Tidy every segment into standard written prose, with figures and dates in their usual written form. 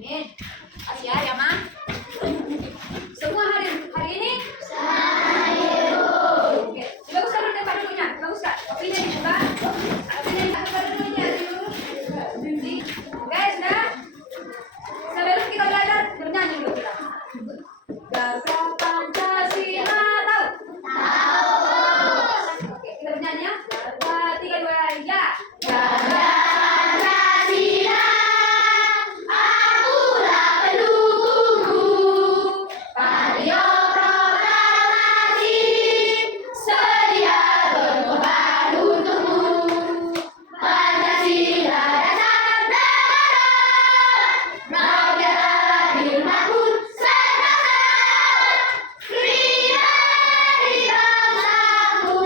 Amin. Kasih ya, Ma. Semua hari ini? Oke. Bagus kan tempat duduknya? Bagus kan? Kopinya dibuka. Kopinya dibuka dulunya. Oke, sudah? Sebelum kita belajar, bernyanyi dulu kita. Garuda Pancasila tahu? Tahu. Oke, kita bernyanyi ya. 3, 2, 3. Garuda Pancasila, akulah pendukungmu. Mario proklamasi, sedia berkorban untukmu. Pancasila dasar negara, rakyat adil makmur sejahtera. Pribadi bangsaku,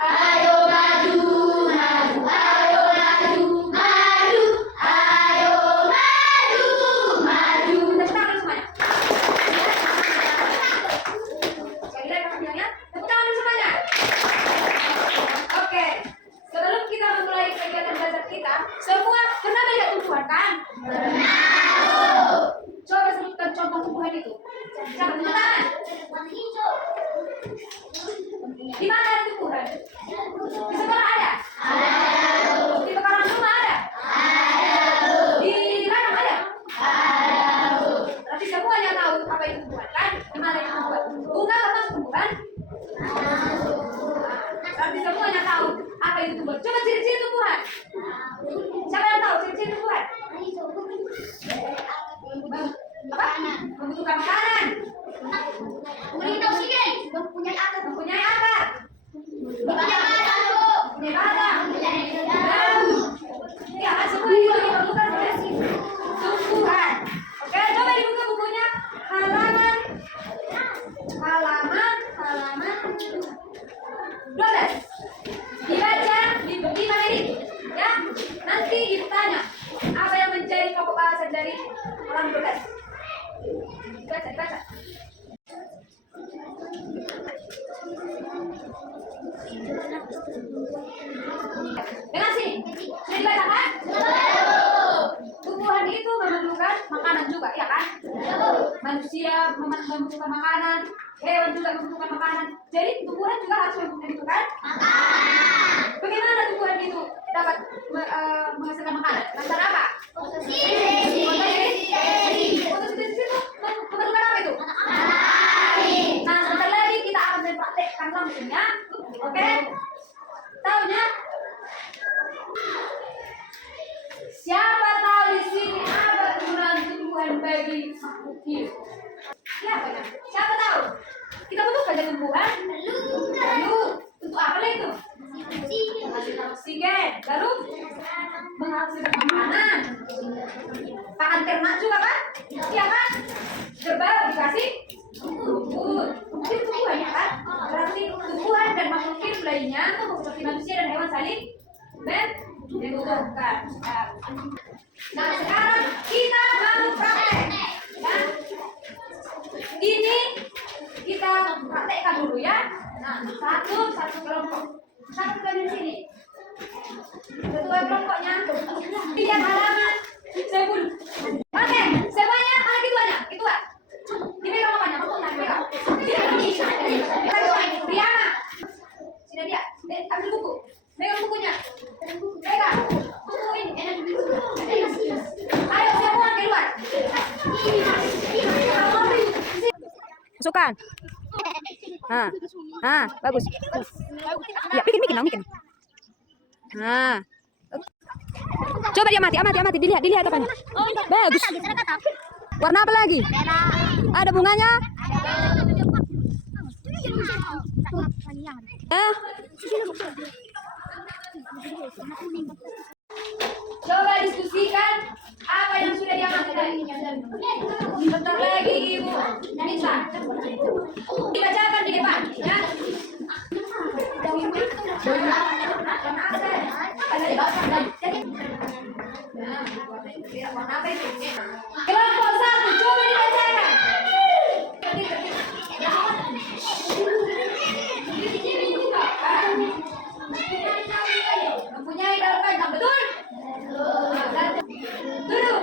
ayo maju, maju, ayo maju, maju, ayo maju, maju. Tepuk tangan semuanya. Sekali lagi kami bilangnya, tepuk tangan semuanya. Oke, sebelum kita memulai kegiatan belajar kita, semua pernah melihat tumbuhan kan? Pernah. Coba sebutkan contoh tumbuhan itu. Siapa tepuk tangan? Di mana ada tumbuhan? Di sekolah ada? Ada. Di pekarangan rumah ada? Ada. Di ladang ada? Ada. Berarti semuanya tahu apa itu tumbuhan kan? Di mana itu tumbuhan? Bunga termasuk tumbuhan? Berarti semuanya tahu apa itu tumbuhan. Coba ciri-ciri tumbuhan. Siapa yang tahu ciri-ciri tumbuhan? Apa? Membutuhkan makanan. Memiliki oksigen. Mempunyai akar. Mempunyai akar. Mempunyai batang. Mempunyai batang. Daun. Ya, semua itu diperlukan oleh tumbuhan. Oke, coba dibuka bukunya. Halaman 12. Dibaca di 5 menit. Ya, nanti ditanya apa yang menjadi pokok bahasan dari halaman 12. Dibaca. Dengar sini. Sudah dibaca kan? Tumbuhan itu memerlukan makanan juga, ya kan? Manusia membutuhkan makanan, hewan juga membutuhkan makanan. Jadi tumbuhan juga harus membutuhkan makanan. Bagaimana tumbuhan itu dapat menghasilkan makanan? Lantaran apa? Fotosintesis itu memerlukan apa itu? Nah, sebentar lagi kita akan mempraktekkan langsungnya. Oke? Tahunya? Siapa tahu di sini apa kegunaan tumbuhan bagi makhluk hidup? Siapa ya? Siapa tahu? Kita butuh pada tumbuhan? Perlu. Untuk apa itu? Menghasilkan oksigen. Lalu menghasilkan makanan. Pakan ternak juga kan? Iya kan? Kerbau dikasih rumput. Itu tumbuhan ya kan? Berarti tumbuhan dan makhluk hidup lainnya seperti manusia dan hewan saling membutuhkan. Nah, sekarang kita mau praktek. Ya. Ini kita praktekkan dulu ya. Nah, satu kelompok. Satu dari sini. Ketua kelompoknya. Lihat halaman 10. Oke, semuanya mana ketuanya? Ketua. Dipegang namanya, dipegang. Diana. Sini dia. Ambil buku. Pegang bukunya. Pegang. Buku ini. Ayo semua keluar. Masukkan. Bagus. Ya, bikin. Nah. Coba dia amati, dilihat apanya. Bagus. Warna apa lagi? Ada bunganya? Coba diskusikan apa yang sudah diamati tadi. Sebentar lagi Ibu bisa dibacakan di depan ya. Kelompok 1 coba dibacakan. Mempunyai daun panjang, betul? Duduk.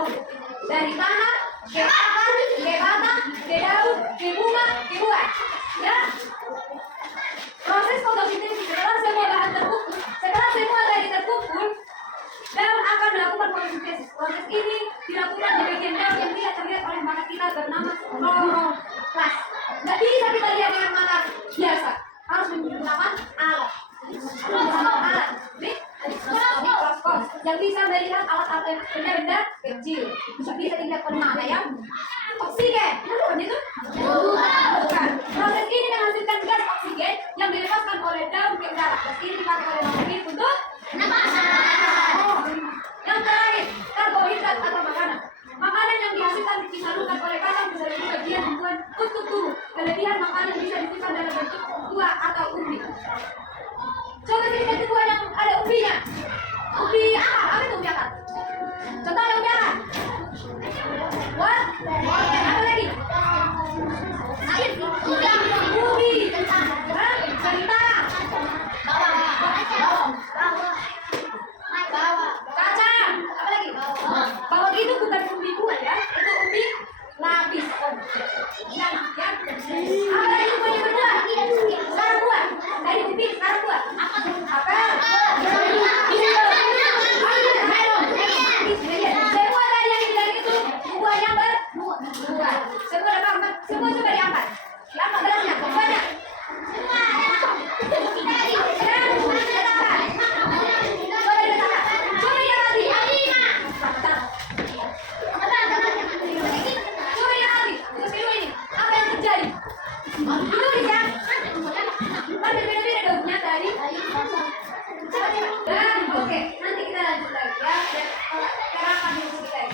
daun. Dari tanah ke akar, ke batang, ke daun, ke bunga, ke buah. Ya. Proses fotosintesis setelah semua bahan terkumpul, setelah semua tadi terkumpul, daun akan melakukan fotosintesis. Proses ini dilakukan di bagian daun yang tidak terlihat oleh mata kita bernama kloroplas. Nggak bisa kita lihat dengan mata biasa, harus menggunakan alat. Mikroskop yang bisa melihat alat-alat benda-benda kecil. Bisa dilihat oleh mata ya. Oksigen, bukan itu? Bukan. Proses ini menghasilkan gas oksigen yang dilepaskan oleh daun ke udara. Gas ini dipakai oleh makhluk hidup untuk pernapasan. Yang terakhir, karbohidrat atau makanan. Makanan yang dihasilkan disalurkan oleh kacang bisa menjadi bagian tumbuhan untuk tubuh. Kelebihan makanan bisa disimpan dalam bentuk buah atau umbi. Coba kita tumbuhan yang ada umbinya. Umbi akar, apa itu umbi akar? Contoh ada umbi akar. What? Apa lagi? Ubi. Kentang. Kacang. Apa lagi? Bawang itu bukan umbi buah ya, itu umbi lapis. Ya. Apa lagi buah yang berbuah? Sekarang buah. Dari umbi sekarang buah. Apel. Semua tadi yang dibilang itu buah yang berbuah. Semua dapat, semua coba diangkat. Diangkat beratnya, banyak. Oke, nanti kita lanjut lagi ya. Terangkan dulu sedikit.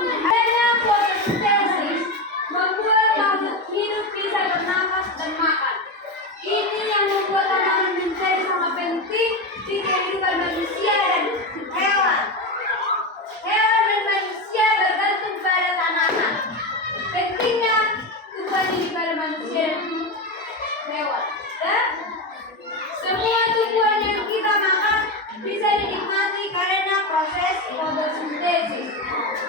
Adanya fotosintesis membuat makhluk hidup bisa bernapas dan makan. Ini yang membuat makanan menjadi sangat penting di kehidupan manusia dan hewan. Hewan dan manusia bergantung pada tanaman. Pentingnya tumbuhan ini pada manusia dan hewan. Dan semua tumbuhan yang kita makan bisa dinikmati karena proses fotosintesis.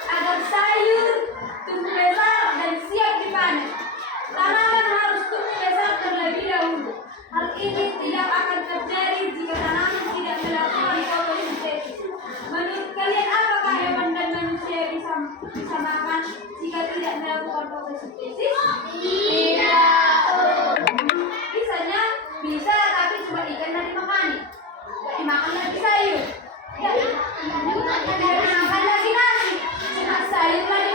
Agar sayur tumbuh besar dan siap dipanen, tanaman harus tumbuh besar terlebih dahulu. Hal ini tidak akan terjadi jika tanaman tidak melakukan fotosintesis. Menurut kalian, apakah hewan dan manusia bisa makan jika tidak melakukan fotosintesis? Tidak. Bisanya bisa, tapi cuma ikan dan dimakani. Nggak dimakan lagi sayur. Ya, tidak dimakan lagi nasi. Cuma sayur lagi,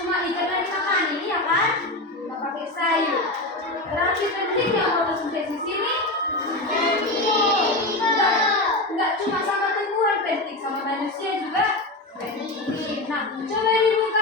cuma ikan lagi dimakani, ya kan? Nggak pakai sayur. Berarti pentingnya fotosintesis ini nggak cuma sama tumbuhan, penting sama manusia juga penting. Nah, coba dibuka